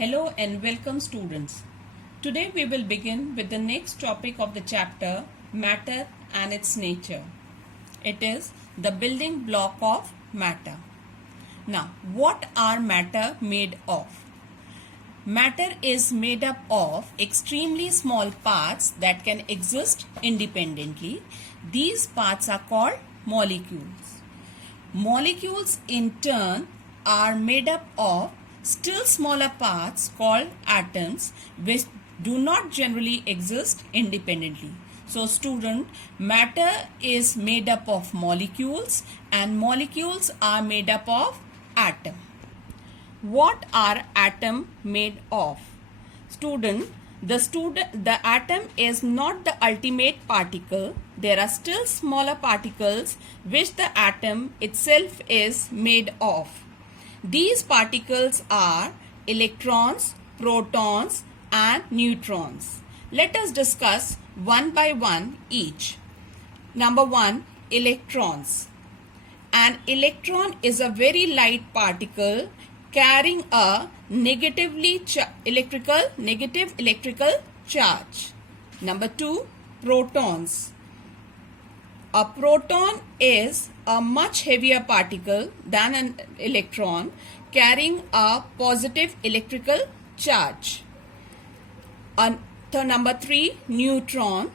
Hello and welcome students. Today we will begin with the next topic of the chapter, matter and its nature. It is the building block of matter. Now, what are matter made of? Matter is made up of extremely small parts that can exist independently. These parts are called molecules. Molecules in turn are made up of still smaller parts called atoms, which do not generally exist independently. So student, matter is made up of molecules and molecules are made up of atom. What are atom made of? The atom is not the ultimate particle. There are still smaller particles which the atom itself is made of. These particles are electrons, protons and neutrons. Let us discuss one by one each. Number 1, electrons. An electron is a very light particle carrying a negative electrical charge. Number 2, protons. A proton is a much heavier particle than an electron carrying a positive electrical charge. Number 3, neutrons.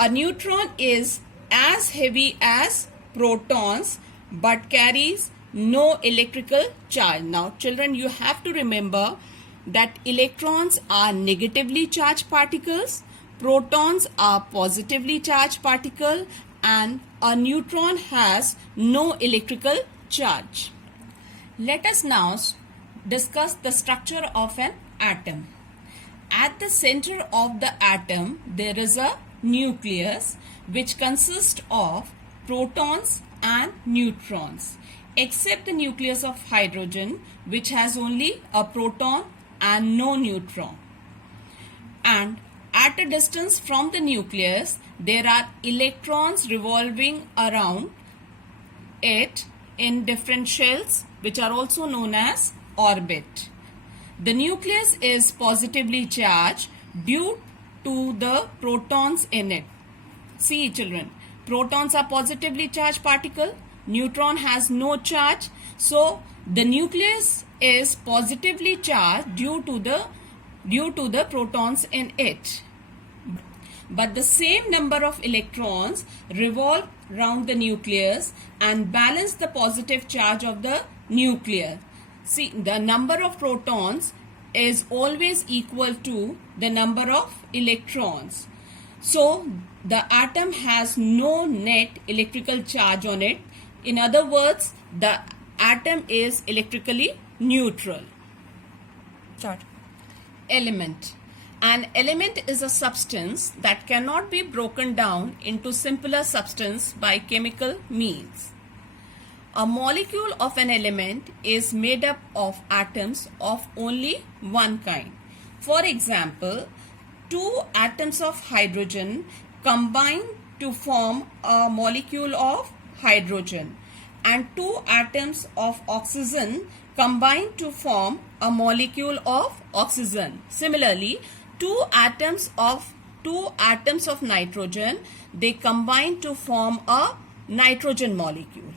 A neutron is as heavy as protons but carries no electrical charge. Now children, you have to remember that electrons are negatively charged particles, protons are positively charged particle, and a neutron has no electrical charge. Let us now discuss the structure of an atom. At the center of the atom, there is a nucleus which consists of protons and neutrons, except the nucleus of hydrogen, which has only a proton and no neutron. And at a distance from the nucleus, there are electrons revolving around it in different shells, which are also known as orbit. The nucleus is positively charged due to the protons in it. See children, protons are positively charged particle, neutron has no charge, so the nucleus is positively charged due to the protons in it. But the same number of electrons revolve around the nucleus and balance the positive charge of the nucleus. See, the number of protons is always equal to the number of electrons. So the atom has no net electrical charge on it. In other words, the atom is electrically neutral. Start. Element. An element is a substance that cannot be broken down into simpler substance by chemical means. A molecule of an element is made up of atoms of only one kind. For example, 2 atoms of hydrogen combine to form a molecule of hydrogen, and 2 atoms of oxygen combine to form a molecule of oxygen. Similarly, 2 atoms of nitrogen, they combine to form a nitrogen molecule.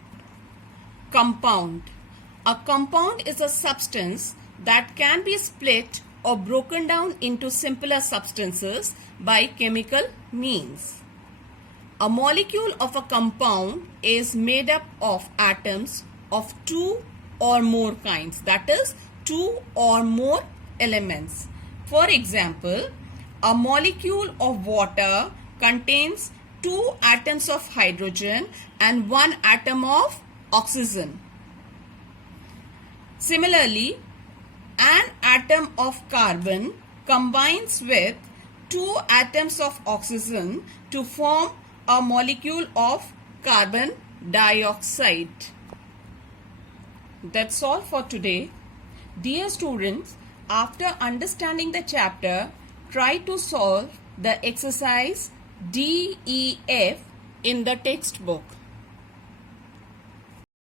Compound. A compound is a substance that can be split or broken down into simpler substances by chemical means. A molecule of a compound is made up of atoms of 2 or more kinds, that is 2 or more elements. For example, a molecule of water contains 2 atoms of hydrogen and 1 atom of oxygen. Similarly, an atom of carbon combines with 2 atoms of oxygen to form a molecule of carbon dioxide. That's all for today. Dear students, after understanding the chapter, try to solve the exercise DEF in the textbook.